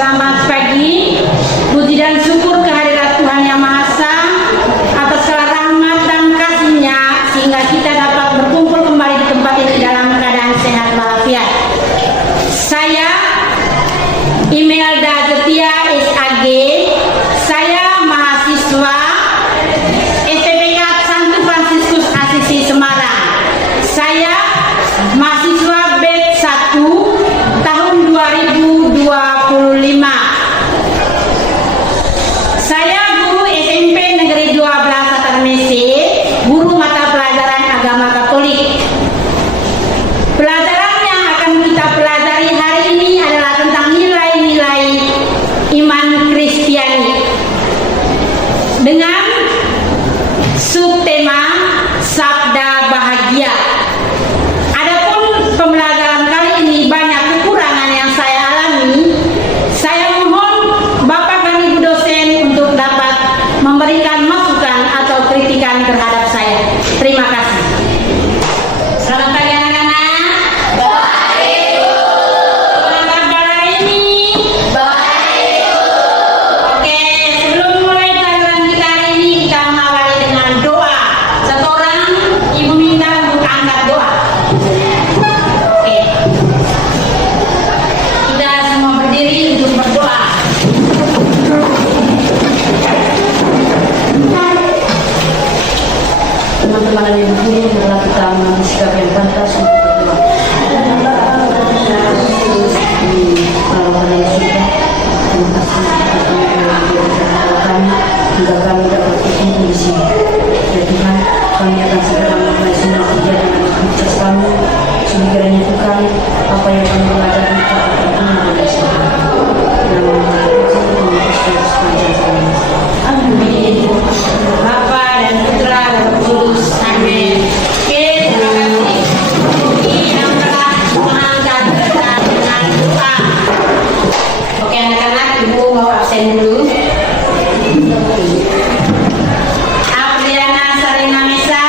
Selamat pagi, puji dan syukur kehadirat Tuhan Yang Maha Esa atas segala rahmat dan kasih-Nya sehingga kita dapat berkumpul kembali di tempat ini dalam keadaan sehat walafiat. Saya Imelda Zetia SAG, saya mahasiswa STPK Santo Fransiskus Asisi Semarang. Saya mahasiswa batch 1 tahun 2025. Saya guru SMP Negeri 12 Tarmese, guru mata pelajaran agama Katolik. Pelajaran yang akan kita pelajari hari ini adalah tentang nilai-nilai iman Kristiani dengan subtema Sabda Bahagia. Adapun pembelajaran kali ini banyak kekurangan yang saya alami. Saya mohon Bapak kami Bu dosen untuk dapat memberikan masukan atau kritikan terhadap saya. Terima kasih. Selamat pagi anak-anak. Baik, Bu. Apa kabar hari ini? Baik, Bu. Oke, sebelum mulai pelajaran kita hari ini, kita mengawali dengan doa. Satu orang Ibu minta untuk angkat doa. Oke. Kita semua berdiri untuk berdoa. Teman-teman dan ibu guru, marilah kita mengambil sikap yang pantas untuk berdoa. Terima kasih kami hingga kami dapat berkumpul di sini. Ya Tuhan, kami akan segera memulai semua kegiatan dan aktivitas kami. Sekiranya Tuhan, apa yang kami pelajari dapat berguna bagi semua. Dalam nama Tuhan Yesus Kristus, amin. Bapa dan Putra dan Roh Kudus, amin. Oke, terima kasih. Yang telah mengangkat kita dengan doa. Oke anak-anak, ibu mau absen dulu. Apriana Sarina Mesa,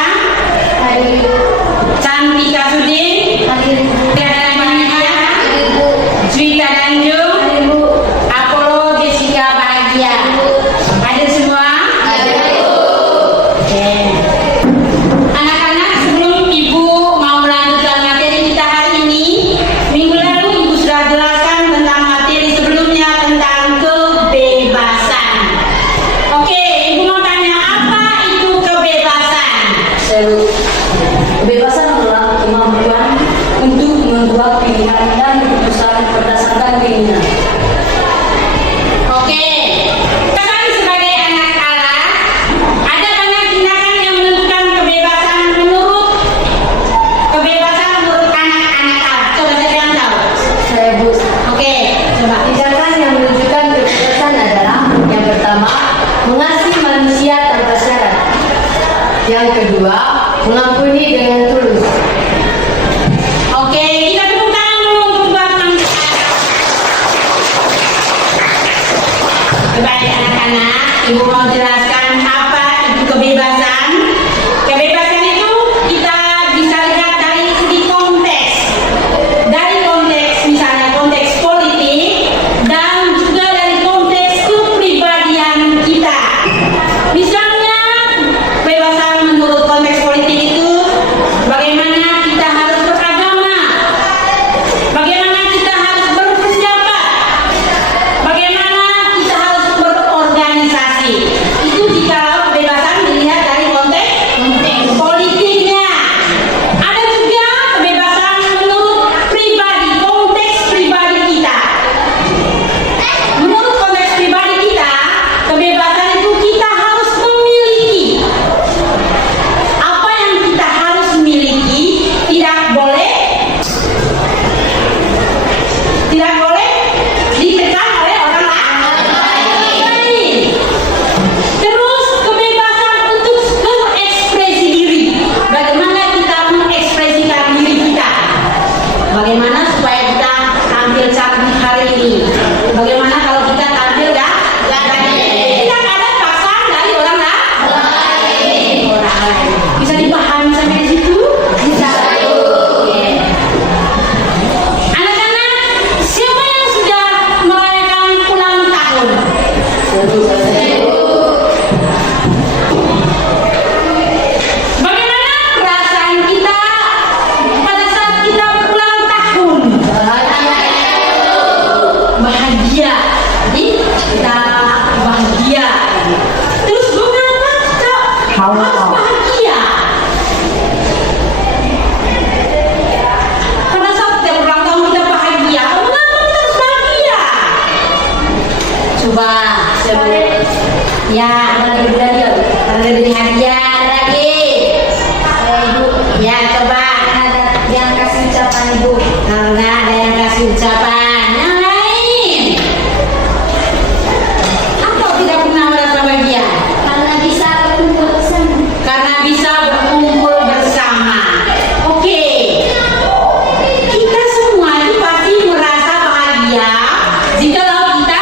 Cantika Sudin, Tiara Mania, Juwita Danjung, Apollo Jessica Bahagia. Hadir semua? Oke. Anak-anak, sebelum ibu mau melanjutkan materi kita hari ini, minggu lalu ibu sudah jelaskan tentang materi sebelumnya tentang kebebasan. Oke, ibu mau tanya, apa itu kebebasan? Kebebasan adalah kemampuan untuk membuat pilihan dan keputusan berdasarkan keinginan. Oke, kami sebagai anak Allah, ada banyak tindakan yang menentukan kebebasan menurut anak-anak Allah. Coba siapa yang tahu? Saya Bu. Oke, coba. Tindakan yang menunjukkan kebebasan adalah yang pertama, mengasihi manusia tanpa syarat. Yang kedua, mengampuni dengan tulus. Oke, kita tepuk tangan dulu untuk dua teman kita. Baik anak-anak, ibu mau jelaskan apa itu kebebasan. Kebebasan itu kita bisa lihat dari segi konteks. Dari konteks misalnya konteks politik dan juga dari konteks kepribadian kita. Misalnya kebebasan menurut konteks politik itu bagaimana kita harus beragama, bagaimana kita harus berpendapat, bagaimana kita harus berorganisasi. Itu jika kebebasan dilihat dari Coba sebut. Ya, ada beli hadiah lagi. Ibu, Ya, coba. ada yang kasih ucapan Ibu. Karena ada yang kasih ucapan. Yang lain. Apa tidak pernah merasa bahagia? Karena bisa berkumpul bersama. Karena bisa berkumpul bersama. Oke. Kita semua ini pasti merasa bahagia jika kita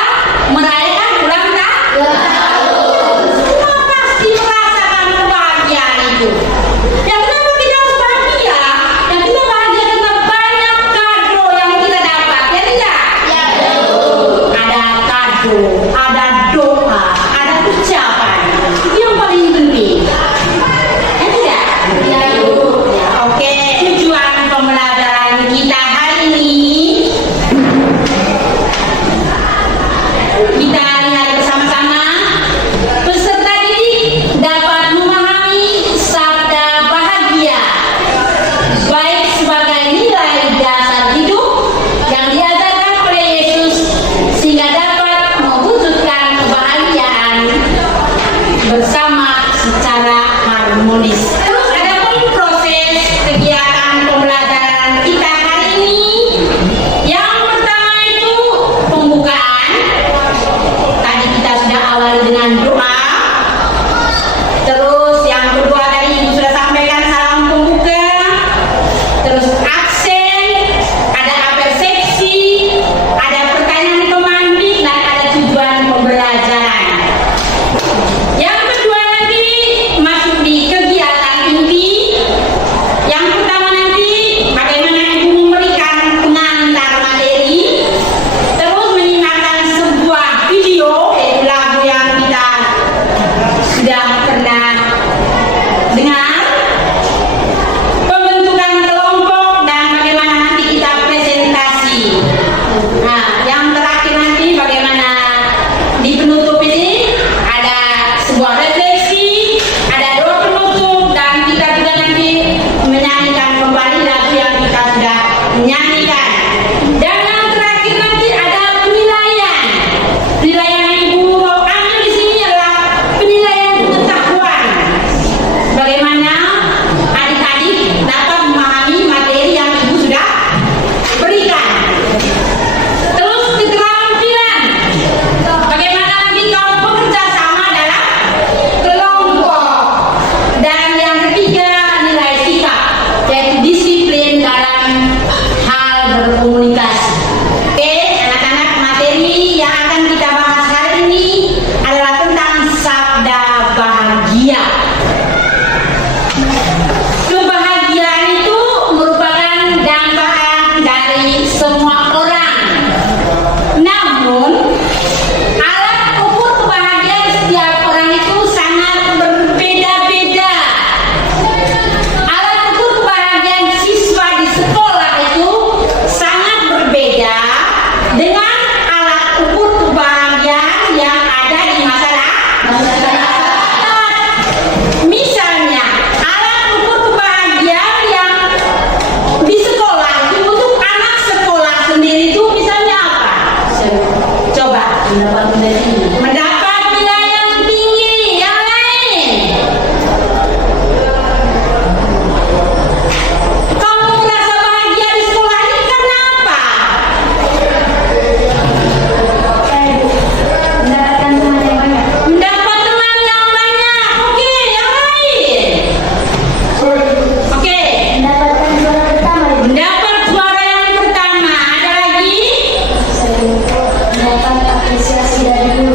merayakan ulang tahun. Semua pasti merasakan kebahagiaan itu. Yang kenapa kita harus bahagia? Yang kita bahagia karena banyak kado yang kita dapat, ya tidak? Ya. Ada kado, ada doa, ada ucapan. Itu yang paling penting. Ya tidak? Ya, Ibu. Ya, oke. Tujuan pembelajaran kita hari ini kita lihat bersama-sama peserta didik dapat memahami sabda bahagia baik sebagai nilai dasar hidup yang diajarkan oleh Yesus sehingga dapat mewujudkan kebahagiaan bersama secara harmonis. Terus ada pun proses kegiatan pembelajaran kita hari ini. Yang pertama itu pembukaan. Tadi kita sudah awali dengan doa. Terus yang kedua tadi Ibu sudah sampaikan salam pembuka. Terus absen, ada persepsi, ada pertanyaan pemantik dan ada tujuan pembelajaran. Yang kedua nanti masuk di kegiatan inti. Yang pertama nanti bagaimana Ibu memberikan pengantar materi, terus menyimakkan sebuah video yaitu lagu yang kita sudah pernah dengar, pembentukan kelompok dan bagaimana nanti kita presentasi. Nah, yang terakhir nanti bagaimana di penutup ini ada sebuah refleksi, ada doa penutup dan kita juga nanti menyanyikan kembali lagu yang kita sudah menyanyikan. Dan yang terakhir nanti ada penilaian. Penilaian yang Ibu mau ambil di sini adalah penilaian pengetahuan. Bagaimana adik-adik dapat memahami materi yang Ibu sudah berikan. Terus keterampilan. Bagaimana nanti kau bekerja sama dalam kelompok. Dan yang ketiga nilai sikap, yaitu disiplin dalam hal berkomunikasi. Oke, anak-anak, materi yang akan kita bahas hari ini adalah tentang sabda bahagia. Kebahagiaan itu merupakan dambaan dari semua orang. Namun, alat ukur kebahagiaan setiap orang itu sangat berbeda-beda. Alat ukur kebahagiaan siswa di sekolah itu sangat berbeda dengan alat ukur kebahagiaan yang ada di masyarakat. Misalnya, alat ukur kebahagiaan yang di sekolah itu untuk anak sekolah sendiri itu misalnya apa? Coba mendapat nilai yang tinggi. Yang lain, kamu merasa bahagia di sekolah ini karena apa? Mendapatkan teman yang banyak. Mendapat teman yang banyak. Oke, yang lain. Oke, Mendapatkan juara pertama, Ibu. mendapat juara yang pertama. Ada lagi? Mendapat apresiasi dari guru.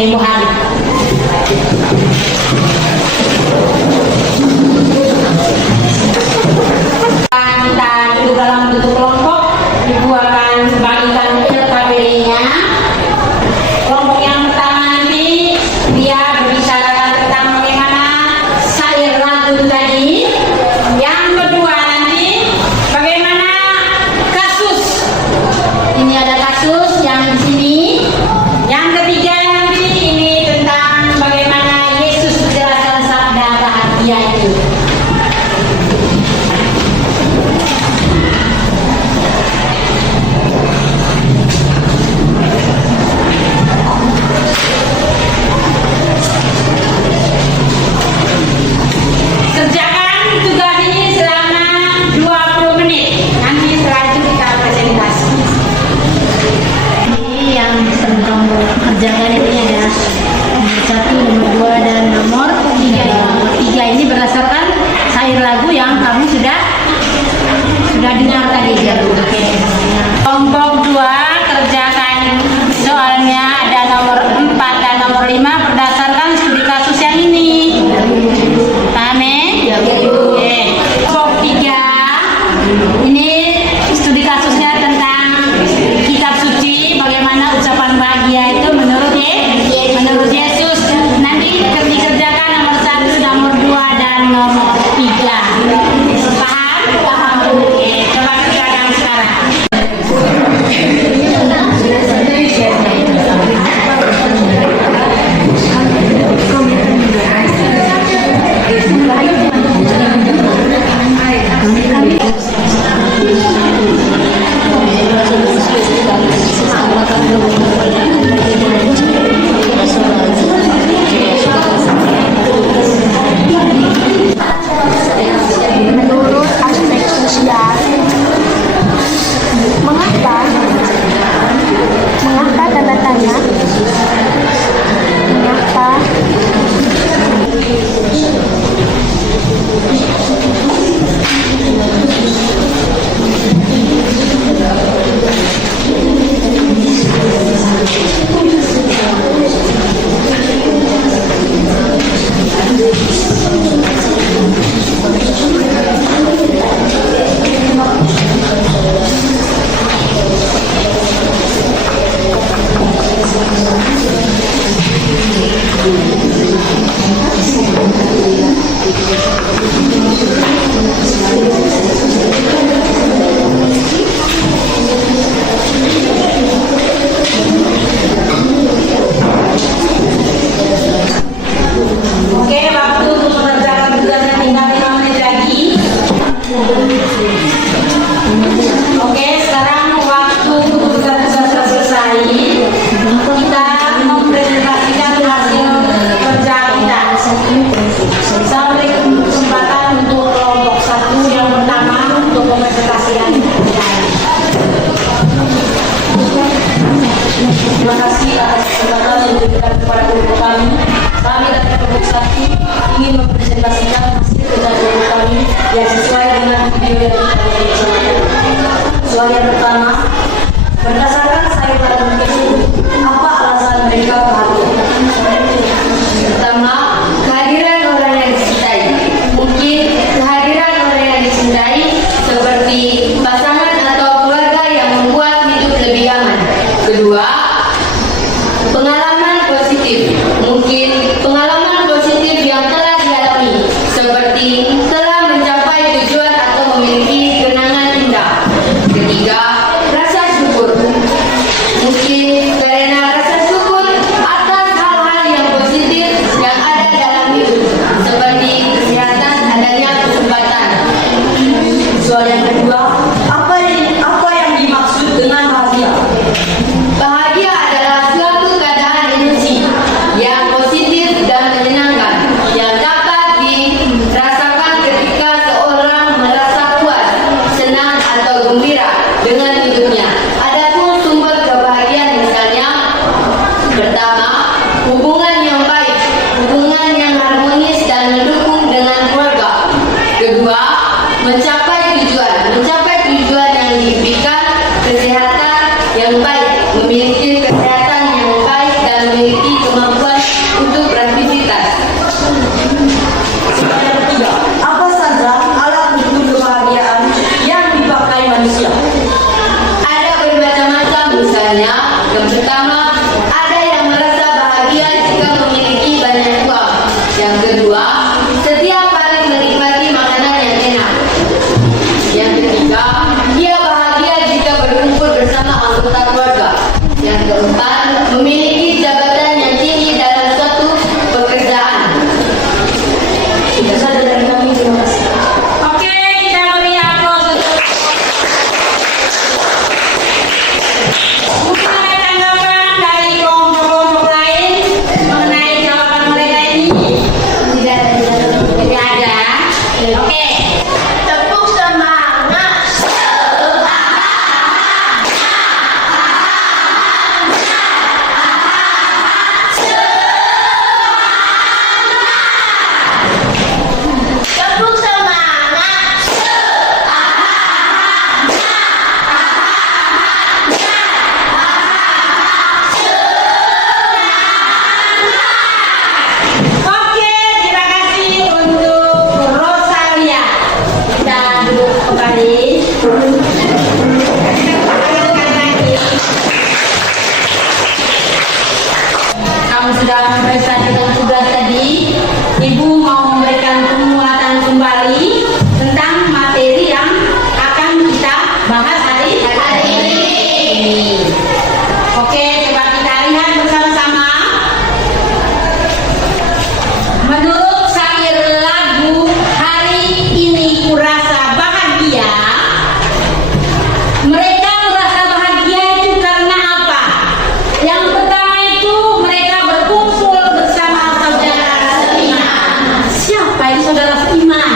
tempo hari. Kita duduk dalam bentuk kelompok, ibu akan bagikan LKPD-nya. Kelompok yang pertama nanti dia berbicara tentang bagaimana syair lagu tadi. Yang kedua nanti bagaimana kasus. Ini ada kasus yang di sini. Yang ketiga nanti ini tentang bagaimana Yesus menjelaskan sabda bahagia itu. Kerjakan tugas ini selama 20 menit. Nanti setelah itu kita presentasi. Ini yang tentang kerjakan ini ada nomor 1, nomor 2, dan nomor 3. Nomor 3 ini berdasarkan syair lagu yang kamu sudah dengar tadi. Oke. Kelompok 2 kerjakan soalnya ada nomor 4 dan nomor 5 berdasarkan studi kasus yang ini. Paham ya? Oke. Kelompok 3 ini studi kasusnya tentang kitab suci, bagaimana ucapan bahagia itu menurut Yesus. Nanti dikerjakan nomor 1, nomor 2, dan nomor 3. Paham? Paham. Oke, coba kerjakan sekarang. Menurut aspek sosial, mengapa tanda tanya? Mengapa Oke, waktu untuk mengerjakan tugasnya tinggal 5 menit lagi. Oke, sekarang waktu untuk tugas sudah selesai. Kita mempresentasikan hasil kerja kita. Saya berikan kesempatan untuk kelompok 1 yang pertama untuk mempresentasikan kerjaan. Terima kasih atas kesempatan yang diberikan kepada kelompok kami. Kami dari kelompok 1 ingin mempresentasikan hasil kerja kelompok kami yang sesuai dengan video yang kita presentasikan. Soal yang pertama, berdasarkan syair lagu itu, apa alasan mereka bahagia? Pertama, kehadiran orang yang dicintai. Mungkin kehadiran orang yang dicintai seperti pasangan atau keluarga yang membuat hidup lebih aman. Kedua, pengalaman positif. Mungkin pengalaman positif yang telah dialami seperti telah mencapai tujuan atau memiliki kenangan indah. Ketiga, Yang pertama, ada yang merasa bahagia jika memiliki banyak uang. Yang kedua, setiap hari menikmati makanan yang enak. Yang ketiga, dia bahagia jika berkumpul bersama anggota keluarga. Yang keempat, memiliki jabatan yang tinggi dalam suatu pekerjaan. Itu saja dari kami, terima kasih. Oke, kita beri aplaus untuk. Mungkin ada tanggapan dari kelompok-kelompok lain mengenai jawaban mereka ini? Tidak ada. Oke. Tepuk semangat. Tepuk semangat. Oke, terima kasih untuk Rosalia. Kita duduk kembali. Kita perkenalkan lagi. Kamu sudah menyelesaikan tugas tadi. Ibu mau memberikan penguatan kembali tentang materi yang akan kita bahas hari ini. Oke, coba kita lihat bersama-sama. Menurut syair lagu Hari Ini Kurasa Bahagia, mereka merasa bahagia itu karena apa? Yang pertama itu mereka berkumpul bersama saudara seiman. Siapa itu saudara seiman?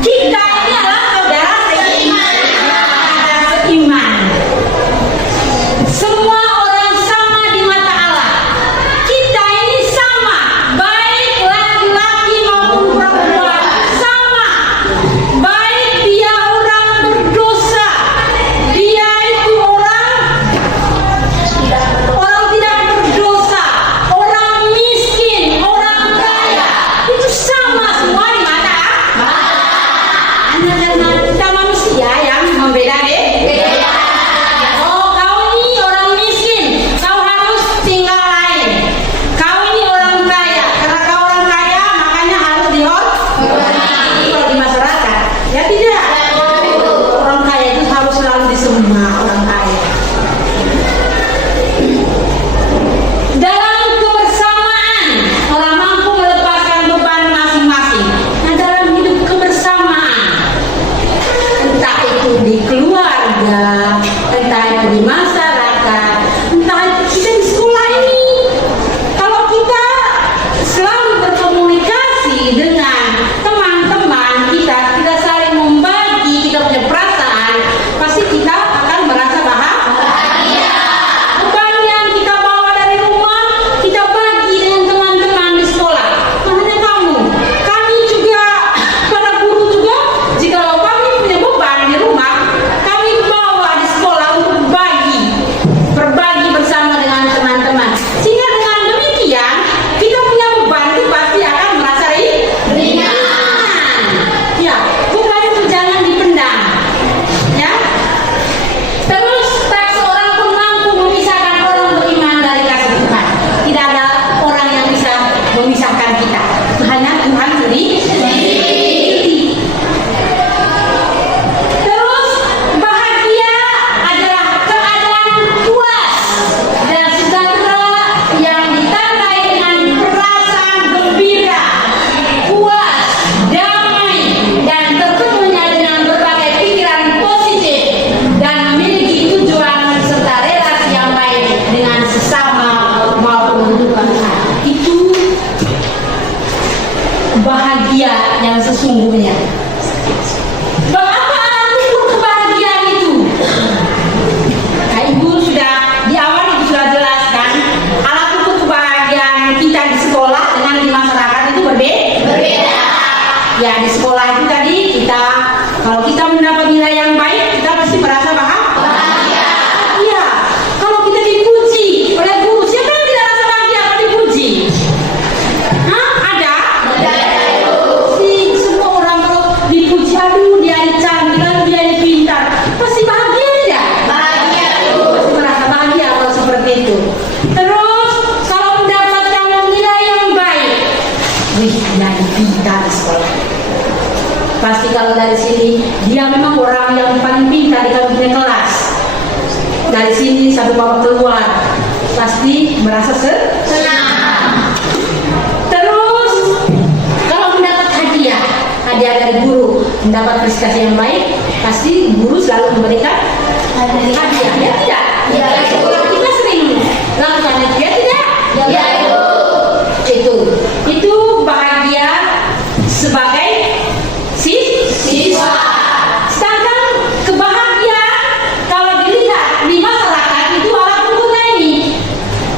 Kita ini adalah saudara seiman. Saudara seiman. Semua orang sama di mata Allah. Kita ini sama, baik laki-laki maupun perempuan, sama. Baik dia orang berdosa, dia itu orang tidak berdosa, orang miskin, orang kaya, itu sama semua di mata Allah. Karena kita manusia yang membeda-beda. Oh, kau ini orang miskin, kau harus tinggal lain. Kau ini orang kaya, karena kau orang kaya makanya harus dihormati kalau di masyarakat. Ya tidak. Orang kaya itu harus selalu disembah orang kaya. Dalam kebersamaan, orang mampu melepaskan beban masing-masing. Nah, dalam hidup kebersamaan, entah itu di keluarga, pasti kalau dari sini dia memang orang yang paling pintar di kamu punya kelas. Dari sini sampai bawa keluar pasti merasa senang. Terus kalau mendapat hadiah dari guru, mendapat prestasi yang baik, pasti guru selalu memberikan hadiah. Ya tidak? Ya, Ibu. Kita sering lakukan itu, ya tidak? Ya, Ibu. Itu bahagia sebagai siswa. Sedangkan kebahagiaan kalau dilihat di masyarakat itu alat ukurnya ini.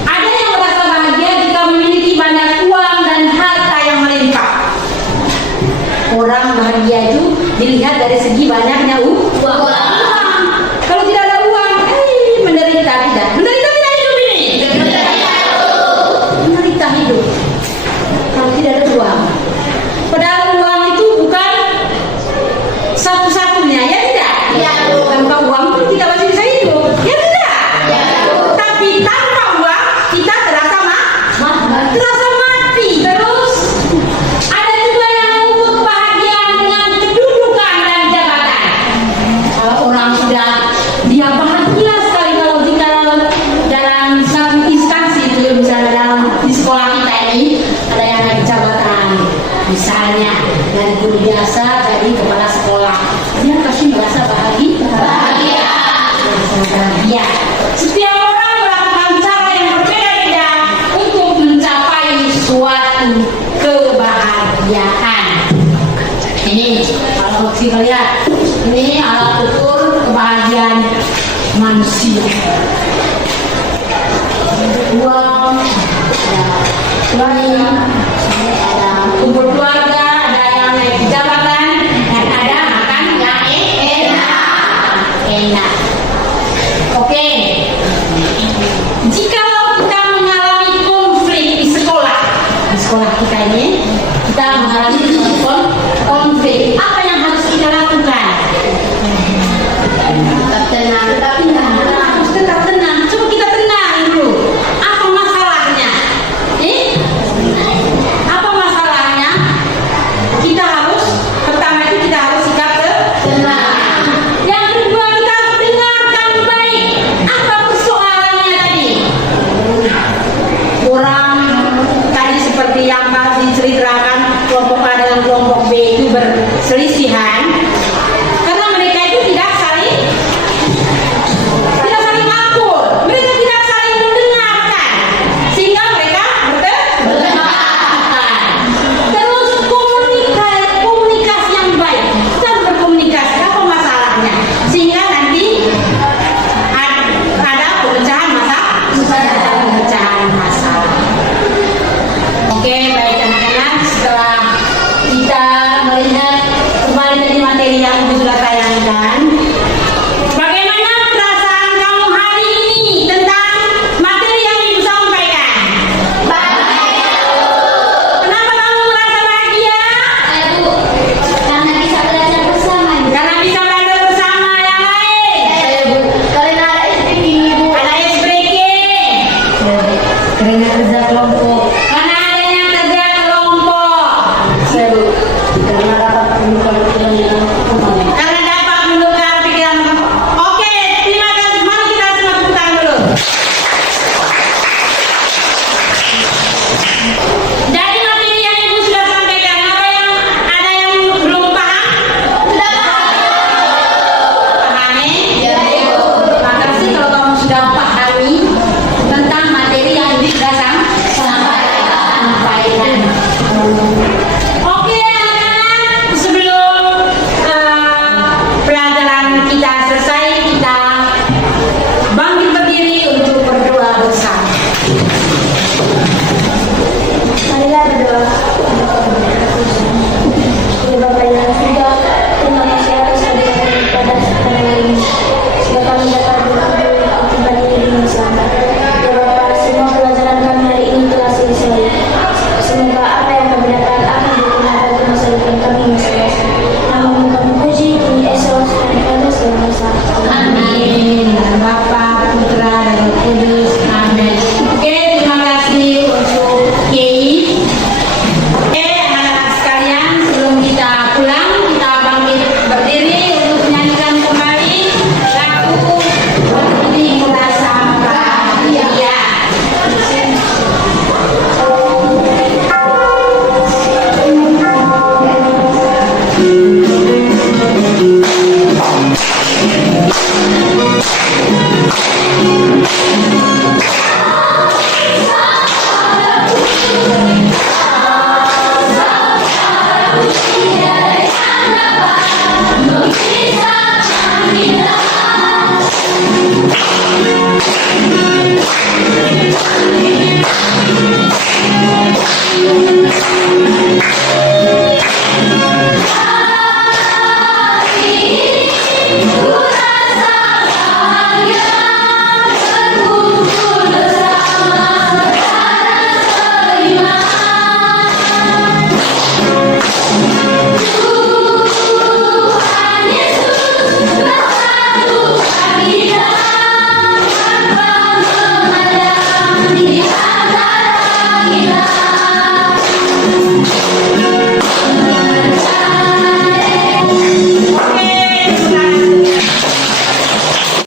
Ada yang merasa bahagia jika memiliki banyak uang dan harta yang melimpah. Orang bahagia itu dilihat dari segi banyaknya uang. Kalau tidak ada uang, menderita tidak? Menderita tidak hidup ini? Menderita hidup. Kalau tidak ada uang. Padahal uang itu bukan satu-satunya, ya tidak? Ya. Tanpa uang pun kita masih bisa hidup, ya tidak? Ya. Tapi tanpa uang kita terasa terasa mati. Terus ada juga yang mengukur kebahagiaan dengan kedudukan dan jabatan. Kalau orang sudah dia bahagia sekali kalau dalam satu instansi itu, misalnya di sekolah kita ini ada yang naik jabatan, misalnya dari guru biasa jadi kepala sekolah, dia pasti merasa bahagia. Setiap orang melakukan cara yang berbeda-beda untuk mencapai suatu kebahagiaan. Ini kalau kita lihat, ini alat ukur kebahagiaan manusia. Uang, ada kumpul keluarga.